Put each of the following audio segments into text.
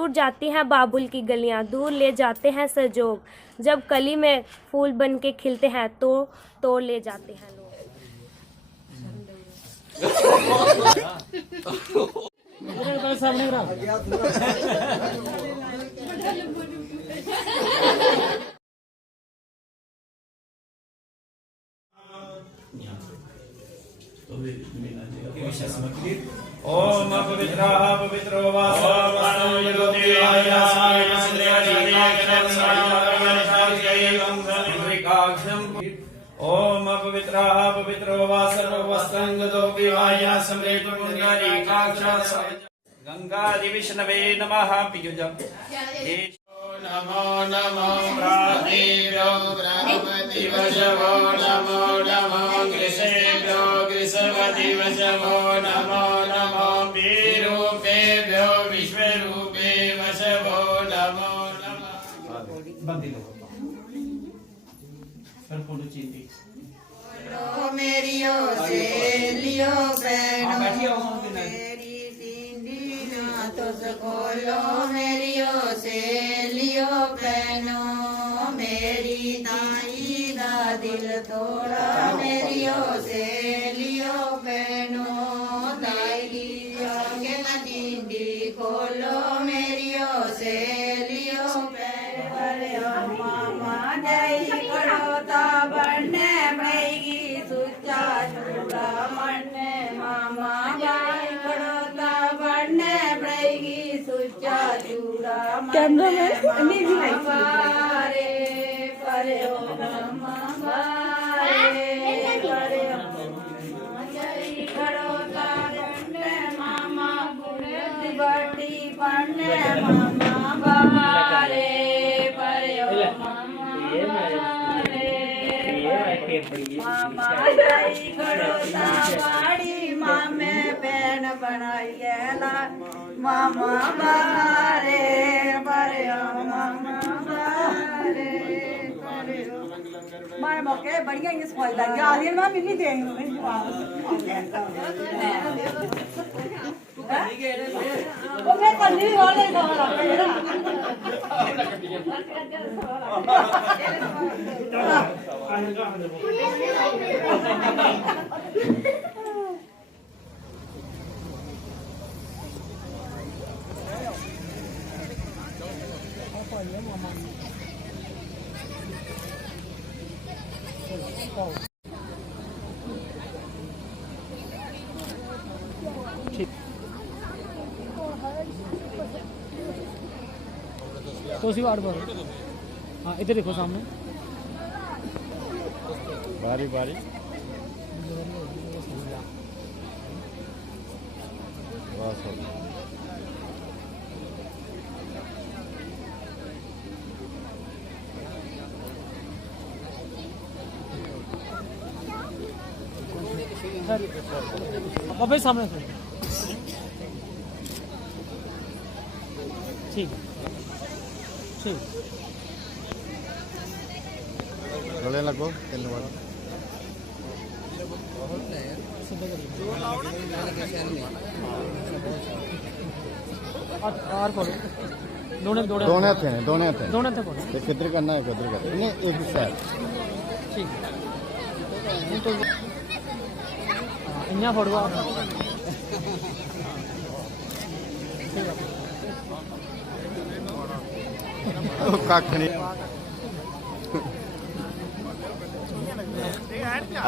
टूट जाती हैं बाबुल की गलियां, दूर ले जाते हैं संजोग, जब कली में फूल बन के खिलते हैं तो तोड़ ले जाते हैं लोग। ओम पवित्रः पवित्रो वासो ओम पवित्रः पवित्रो वासर्वस्त्रंगतो विवाया समृतो मुंगारीकाक्षास गंगादि विष्णवे नमः पियुजम् नमो नमो प्राणेभ्यो ब्रह्मति वशवो नमो नमो कृषेभ्यो कृषवति वशवो नमो नमो विरूपेभ्यो विश्वरूपे वशवो नमो नमः। मेरियो से लियो बहनों मेरी तींडी ना तो खोलो मेरियो से लियो बहनों मेरी ताई दा दिल तोड़ा मेरियो से लियो बहनों ताई आगे ना तींडी खोलो मेरियो से लियो बहनों मामा जाई कड़ोता बनने बनेगी सुच्चा चूड़ा मरने मामा जाई कड़ोता बनने बनेगी सुच्चा चूड़ा मरने मामा बारे परे ओ मामा बारे परे ओ मामा जाई कड़ोता बनने मामा गुड़ बटी बनने मामा बारे परे ओ मामा मामा जाई कड़ोता बाड़ी मामे बहन बनाई गेला मामा बारे परे ओ मामा बारे परे ओ मारे मौके बढ़िया ये सफाई लग गया आलियन में मिलनी देंगे वो मैं करनी वाले गाना तो उसी वार्ड पर हाँ इधर देखो सामने बारी बारी बस हो गया। बाबा सामने से ठीक ठीक गले लगो खेलने वाला और पढ़ो दोनों दोनों थे दोनों थे पढ़ो एक किधर करना है किधर करना नहीं एक साइड ठीक तो इन्हें पढ़वा काखनी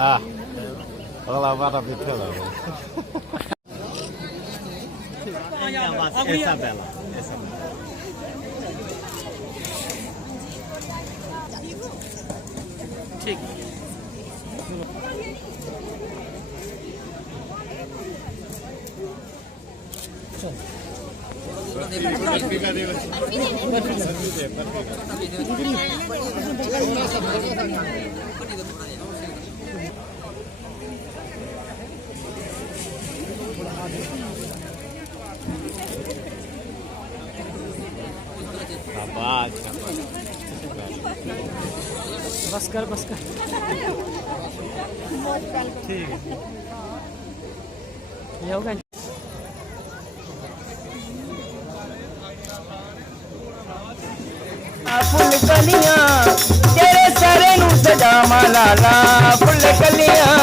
ah अगला बार अभी चला ऐसा बेला ठीक बस कर ठीक है ये होगा फुल कलियां तेरे सारे नू सजावा लाला फुल कलियां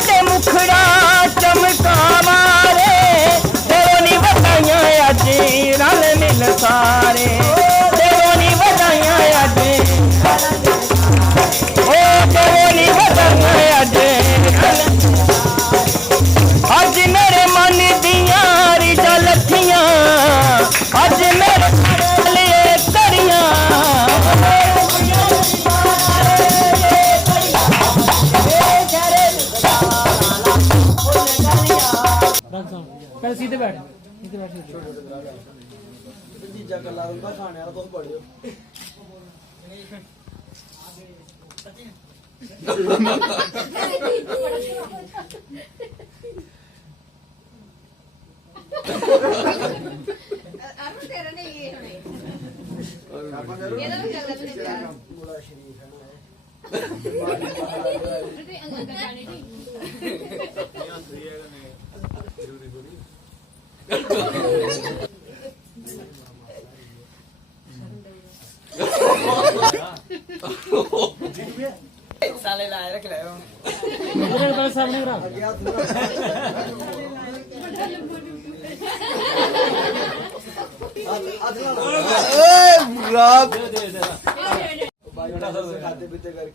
सारे मुखड़ा चमका मारे देवनी बधाइयां अज रल मिल सारे देवनी बधाइयां अज ओ देवनी बधाइयां अज अज मेरे मन दियां रिजा लथियां अज मेरे लिए करियां पहले सीधे बैठ सीधे साले लाए रख ले पहले सामने करा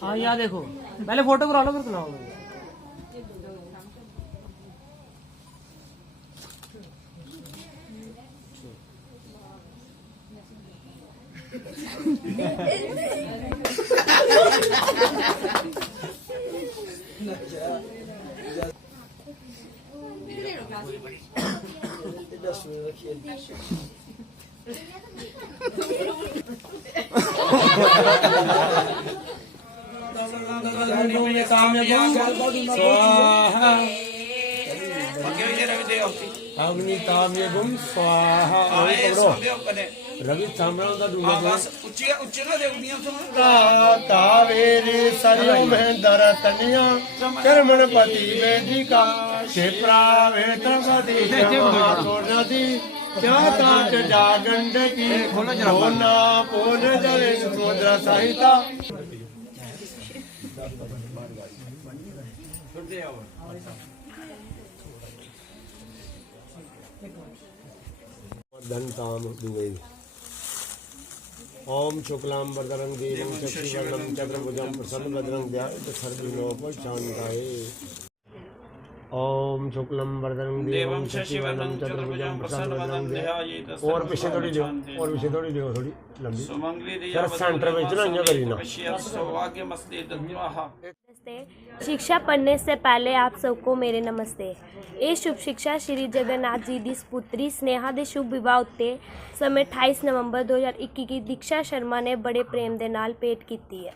हाँ यहाँ देखो पहले फोटो करा लो फिर खिलाओ अग्निताम्यगुम स्वाहा रवि ताम्रां दा दूंगा ਉੱਚੀ ਉੱਚੀ ਨਾ ਦੇਖਦੀਆਂ ਸੁਣ कावेरी सरयो में दरतनिया कर्मणपति वेदिका क्षिप्रा वेतपति नदी क्या कांच जागंड की होना पोन जल समुद्र सहिता दंताम दूंगे ओम शुक्लां वरदं देवं शशिवर्णं चतुर्भुजं प्रसन्नवदनं ध्यायेत् सर्वविघ्नोपशान्तये ओम शुक्लं वरदं देवं शशिवर्णं चतुर्भुजं प्रसन्नवदनं ध्यायेत् और पीछे थोड़ी दो और पीछे थोड़ी दो थोड़ी लंबी सर सेंटर में ना इया करी ना नमस्ते। शिक्षा पढ़ने से पहले आप सबको मेरे नमस्ते। ਇਹ ਸ਼ੁਭ ਸਿੱਖਿਆ ਸ਼੍ਰੀ ਜਗਨਨਾਥ ਜੀ ਦੀ ਸਪੁੱਤਰੀ ਸਨੇਹਾ ਦੇ ਸ਼ੁਭ ਵਿਵਾਹ ਉੱਤੇ ਸਮੇਂ 28 ਨਵੰਬਰ 2021 ਦੀ ਦੀਕਸ਼ਾ ਸ਼ਰਮਾ ਨੇ ਬੜੇ ਪ੍ਰੇਮ ਦੇ ਨਾਲ ਭੇਟ ਕੀਤੀ ਹੈ।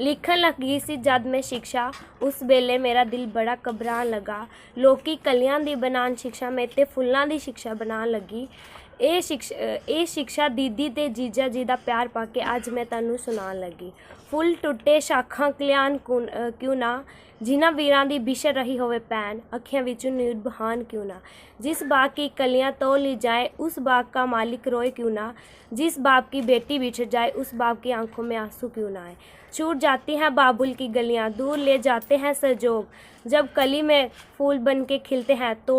ਲਿਖਣ ਲੱਗੀ ਸੀ ਜਦ ਮੈਂ ਸਿੱਖਿਆ ਉਸ ਵੇਲੇ ਮੇਰਾ ਦਿਲ ਬੜਾ ਘਬਰਾਉਣ ਲੱਗਾ। ਲੋਕੀ ਕਲੀਆਂ ਦੀ ਬਣਾਉਣ ਸਿੱਖਿਆ ਮੈਂ ਤੇ ਫੁੱਲਾਂ ਦੀ ਸਿੱਖਿਆ ਬਣਾਉਣ ਲੱਗੀ। ਇਹ ਸਿੱਖਿਆ ਦੀਦੀ ਤੇ ਜੀਜਾ ਜੀ ਦਾ ਪਿਆਰ ਪਾ ਕੇ ਅੱਜ ਮੈਂ ਤੁਹਾਨੂੰ ਸੁਣਾਉਣ ਲੱਗੀ। ਫੁੱਲ ਟੁੱਟੇ ਸ਼ਾਖਾਂ ਕਲਿਆਣ ਕਿਉਂ ਨਾ ਜਿਨ੍ਹਾਂ ਵੀਰਾਂ ਦੀ ਬਿਛੜ ਰਹੀ ਹੋਵੇ ਪੈਨ ਅੱਖੀਆਂ ਵਿੱਚੋਂ ਨੀਰ ਬਹਾਨ ਕਿਉਂ ਨਾ जिस बाग की कलियां तोड़ ली जाए उस बाग का मालिक रोए क्यों ना जिस बाप की बेटी बिछड़ जाए उस बाप की आंखों में आंसू क्यों ना आए। छूट जाती हैं बाबुल की गलियां दूर ले जाते हैं संजोग जब कली में फूल बन के खिलते हैं तो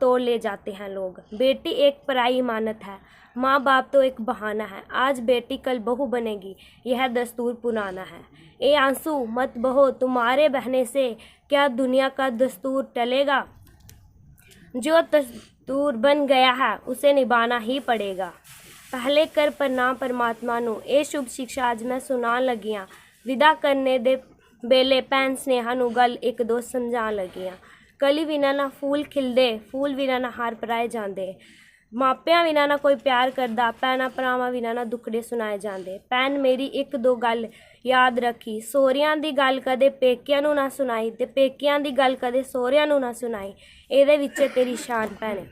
तोड़ ले जाते हैं लोग। बेटी एक पराई इमानत है माँ बाप तो एक बहाना है आज बेटी कल बहू बनेगी यह दस्तूर पुराना है। ए आंसू मत बहो तुम्हारे बहने से क्या दुनिया का दस्तूर टलेगा जो दस्तूर बन गया है उसे निभाना ही पड़ेगा। पहले कर प्रणाम परमात्मा नू ये शुभ शिक्षा अज मैं सुनान लगी हाँ। विदा करने दे बेले भैन स्नेहा नू गल एक दो समझान लगी हाँ। कली बिना ना फूल खिलदे, फूल बिना ना हार पराए जांदे। मापियां बिना ना कोई प्यार करदा, भैणां भरावां बिना ना दुखड़े सुनाए जांदे। भैन मेरी एक दो गल याद रखी, सोहरियां दी गल कदे पेकियां नूं ना सुनाई, ते पेकियां दी गल कदे सोहरियां नूं ना सुनाई। इहदे विच तेरी शान भैणे।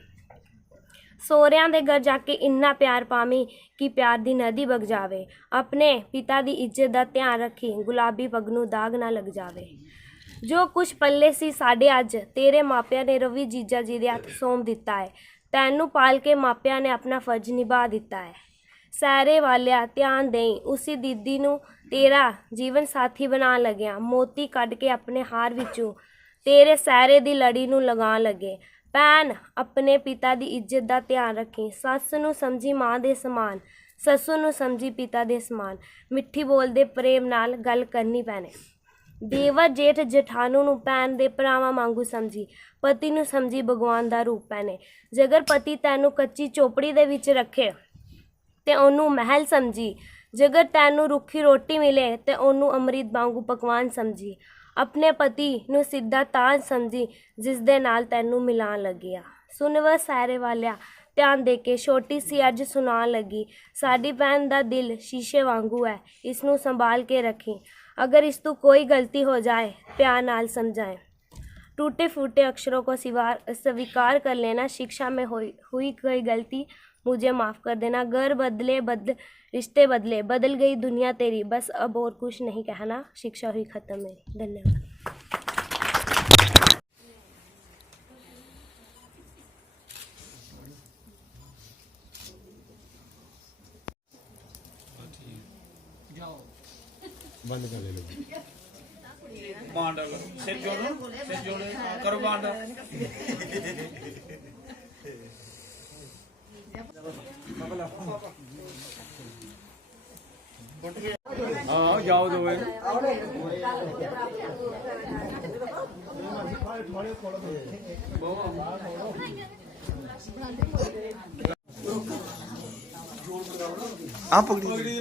सोहरियां दे घर जाके इन्ना प्यार पावी कि प्यार दी नदी बग जावे। अपने पिता दी इज्जत दा ध्यान रखी, गुलाबी पग नूं दाग ना लग जावे। जो कुछ पल्ले सी साडे अज, तेरे मापिਆਂ ने रवि जीजा जी दे हत्थ सौंप दिता है। तैनू पाल के मापिਆਂ ने अपना फर्ज निभा दिता है। सैरे वालिया ध्यान देई, उसी दीदी नू तेरा जीवन साथी बना लग्या। मोती कढ़ के अपने हार विचों तेरे सैरे दी लड़ी नू लगान लगे। भैन अपने पिता दी इज्जत दा ध्यान रखी, सस नू समझी माँ दे समान, ससु नू समझी पिता दे समान। मिठी बोलदे प्रेम नाल गल करनी भैणे। देवर जेठ जठानू नू भैन दे भरावां वांगू समझी, पति नू समझी भगवान दा रूप भैणे। जगर पति तैनू कच्ची चोपड़ी दे विच रखे ते ओनू महल समझी, जगर तैनू रुखी रोटी मिले ते ओनू अमृत वांगू पकवान समझी। अपने पति नू सीधा ताज समझी, जिस दे नाल तैनू मिलान लगिया। सुन व सैरे वालिया ध्यान दे के छोटी सी अज सुनान लगी। साडी भैन दा दिल शीशे वांगू है, इसनू संभाल के रखी। अगर इस तू कोई गलती हो जाए प्यार नाल समझाए। टूटे फूटे अक्षरों को स्वीकार कर लेना, शिक्षा में हुई कोई गलती मुझे माफ़ कर देना। घर बदले रिश्ते बदले, बदल गई दुनिया तेरी, बस अब और कुछ नहीं कहना, शिक्षा हुई ख़त्म मेरी। धन्यवाद। बंद कर दे लो। बांड सिर जोड़ो, सिर जोड़े करो बांड। हाँ जाओ दो आप पकड़ी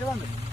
Devam edin.